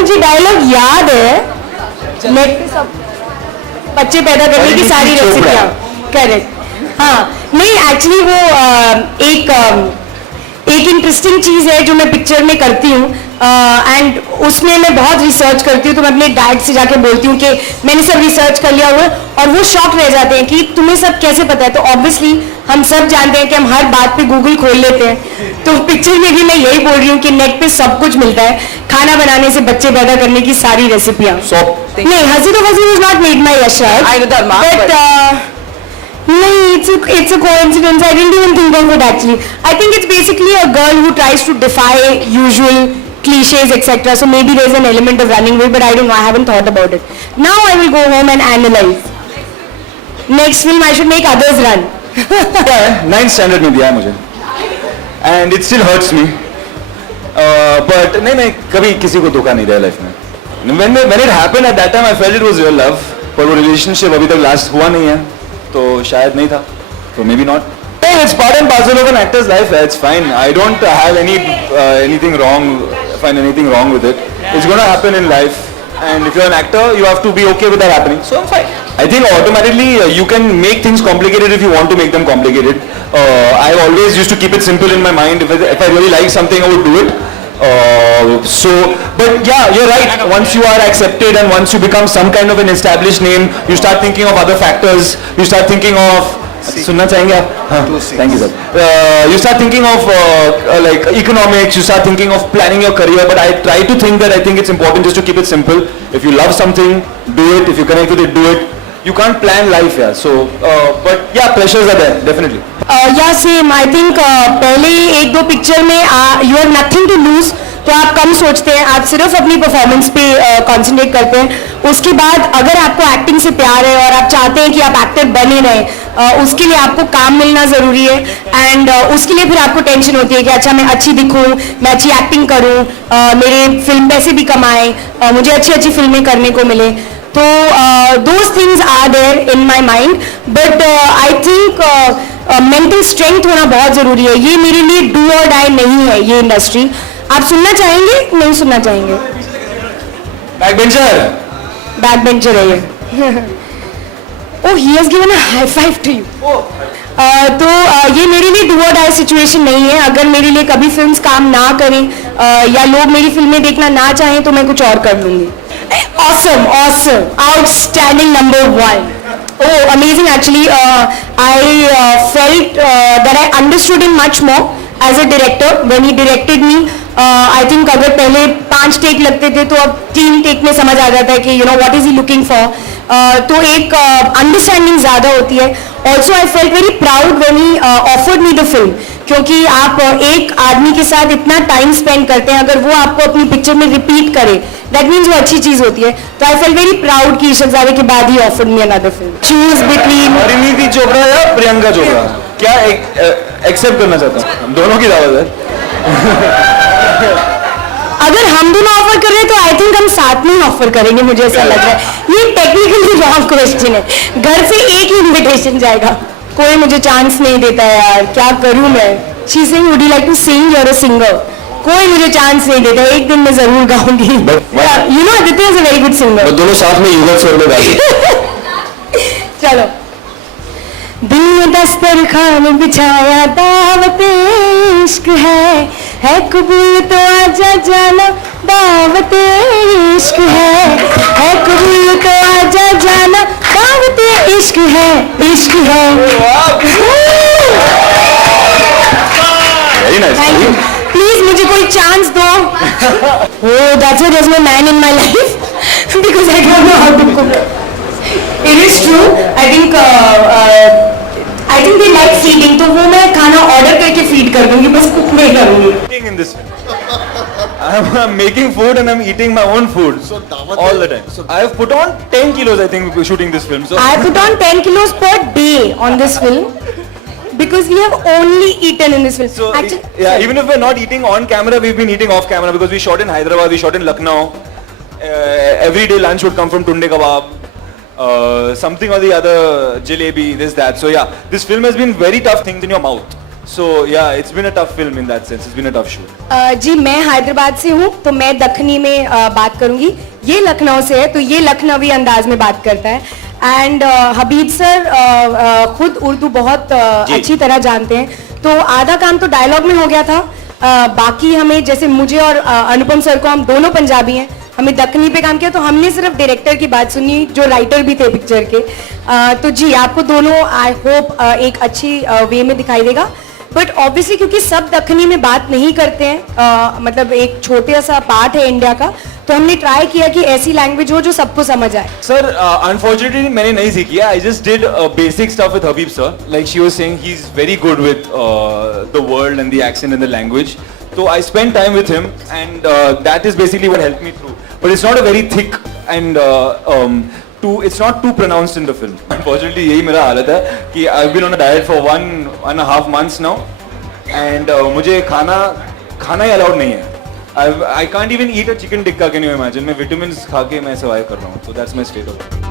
मुझे डायलॉग याद है, नेट पे सब बच्चे पैदा करने की सारी रेसिपियाँ, करेक्ट। हाँ नहीं एक्चुअली वो एक इंटरेस्टिंग चीज़ है जो मैं पिक्चर में करती हूँ, एंड उसमें मैं बहुत रिसर्च करती हूँ। तो मैं अपने डैड से जाके बोलती हूँ कि मैंने सब रिसर्च कर लिया हुआ है, और वो शॉक रह जाते हैं कि तुम्हें सब कैसे पता है। तो ऑब्वियसली हम सब जानते हैं कि हम हर बात पे गूगल खोल लेते हैं, तो पिक्चर में भी मैं यही बोल रही हूँ कि नेट पे सब कुछ मिलता है, खाना बनाने से बच्चे पैदा करने की सारी रेसिपियाँ। नहीं, हंसी तो वसी was not made by Yash Raj, but नहीं, it's a coincidence. I didn't even think of it actually. I think it's basically a girl who tries to defy usual cliches, etc. So maybe there's an element of running away, but I don't know. I haven't thought about it. Now I will go home and analyze. Next film I should make others run. Yeah, 9th standard में दिया है मुझे, and it still hurts me. But नहीं, मैं कभी किसी को धोखा नहीं दिया लाइफ में. When it happened at that time, I felt it was real love. पर वो relationship अभी तक last हुआ नहीं है, तो शायद नहीं था, तो maybe not. Hey, it's part and parcel of an actor's life. It's fine. I don't have anything wrong. Find anything wrong with it. It's gonna happen in life, and if you're an actor, you have to be okay with that happening. So I'm fine. I think automatically you can make things complicated if you want to make them complicated. I always used to keep it simple in my mind. If I really like something, I would do it. But yeah, you're right. Once you are accepted and once you become some kind of an established name, you start thinking of other factors. You start thinking of सुनना चाहेंगे आप? हाँ, thank you sir. You start thinking of like economics. You start thinking of planning your career. But I try to think that I think it's important just to keep it simple. If you love something, do it. If you connect with it, do it. You can't plan life, yeah. So, but yeah, pressures are there, definitely. Yeah, same. I think पहले एक दो picture में you have nothing to lose, तो आप कम सोचते हैं, आप सिर्फ अपनी परफॉर्मेंस पे कंसंट्रेट करते हैं। उसके बाद अगर आपको एक्टिंग से प्यार है और आप चाहते हैं कि आप एक्टर बने रहें, उसके लिए आपको काम मिलना ज़रूरी है, एंड उसके लिए फिर आपको टेंशन होती है कि अच्छा मैं अच्छी दिखूं, मैं अच्छी एक्टिंग करूं, मेरे फिल्म पैसे भी कमाएं, मुझे अच्छी अच्छी फिल्में करने को मिले। तो those things are there in my mind, but I think mental strength होना बहुत ज़रूरी है। ये मेरे लिए डू और डाई नहीं है ये इंडस्ट्री। आप सुनना चाहेंगे? नहीं सुनना चाहेंगे? Back bencher. बैक बेंचर है ये। Oh, he has given a high five to you. तो ये मेरे लिए डू और डाई सिचुएशन नहीं है। अगर मेरे लिए कभी फिल्म्स काम ना करें या लोग मेरी फिल्में देखना ना चाहें तो मैं कुछ और कर लूँगी। Awesome, awesome, outstanding, number one. Oh, amazing! Actually, I felt that I understood him much more as a director when he directed me. I think अगर पहले 5 टेक लगते थे तो अब 3 टेक में समझ आ जाता है कि you know what is he looking for. तो एक अंडरस्टैंडिंग ज़्यादा होती है। Also I felt very proud when he offered me the film, क्योंकि आप एक आदमी के साथ इतना टाइम स्पेंड करते हैं, अगर वो आपको अपनी पिक्चर में रिपीट करे दैट मीन्स वो अच्छी चीज़ होती है। तो आई फेल्ट वेरी प्राउड कि शहजादे के बाद ही offered me another film. Choose between Parineeti Chopra या प्रियंका चोपड़ा, क्या एक्सेप्ट करना चाहता हूँ, दोनों की दावत है। अगर हम दोनों ऑफर कर रहे हैं तो आई थिंक हम साथ में ही ऑफर करेंगे, मुझे ऐसा लग रहा है। ये टेक्निकली रॉन्ग क्वेश्चन है, घर से एक ही इनविटेशन जाएगा, कोई मुझे चांस नहीं देता है यार, क्या करूं मैं। She saying would you like to sing, you are a singer. कोई मुझे चांस नहीं देता, एक दिन मैं जरूर गाऊंगी। You know Aditya is a very good singer. दोनों साथ में युगल स्वर में गाएंगे। चलो। दिल में दस्तरखान बिछाया दावत इश्क है कबूल तो आजा जाना, दावत इश्क है कबूल तो आजा जाना, दावत इश्क है, इश्क है। Very nice. Thank you. Please मुझे कोई चांस दो। Oh, that's why there's no man in my life because I don't know how to cook. It is true. I think they like feeding, तो वो मैं खाना ऑर्डर करके feed कर दूंगी, बस कुक नहीं करूंगी। In this film. I'm making food and I'm eating my own food all the time. So I have put on 10 kilos, I think, shooting this film. So I put on 10 kilos per day on this film because we have only eaten in this film. So actually, yeah, even if we're not eating on camera, we've been eating off camera because we shot in Hyderabad, we shot in Lucknow. Every day lunch would come from tunde kebab. Something or the other, jalebi, this, that. So yeah, this film has been very tough things in your mouth. So yeah, it's been a tough film in that sense. It's been a tough shoot. जी मैं हैदराबाद से हूँ तो मैं दखनी में बात करूंगी. ये लखनऊ से है तो ये लखनवी अंदाज में बात करता है. एंड हबीब सर खुद उर्दू बहुत अच्छी तरह जानते हैं, तो आधा काम तो डायलॉग में हो गया था. बाकी हमें जैसे मुझे और अनुपम सर को, हम दोनों पंजाबी हैं, हमें दखनी पे काम किया, तो हमने सिर्फ डायरेक्टर की बात सुनी जो राइटर भी थे पिक्चर के. तो जी आपको दोनों आई होप एक अच्छी वे में दिखाई देगा. बट ऑब्वियसली क्योंकि सब दखनी में बात नहीं करते हैं, मतलब एक छोटा सा पार्ट है इंडिया का, तो हमने ट्राई किया कि ऐसी लैंग्वेज हो जो सबको समझ आए. Sir, unfortunately मैंने नहीं सीखी है. I just did basic stuff with Habib sir. Like she was saying, he's very good with the world and the accent and the language. So I spent time with him, and that is basically what helped me through. But it's not a very thick and it's not too pronounced in the film. Unfortunately यही मेरा हालत है कि I've been on a diet for 1.5 months now, and मुझे खाना ही allowed नहीं है. I can't even eat a chicken tikka, can you imagine? मैं vitamins खा के मैं survive कर रहा हूँ. So that's my state of it.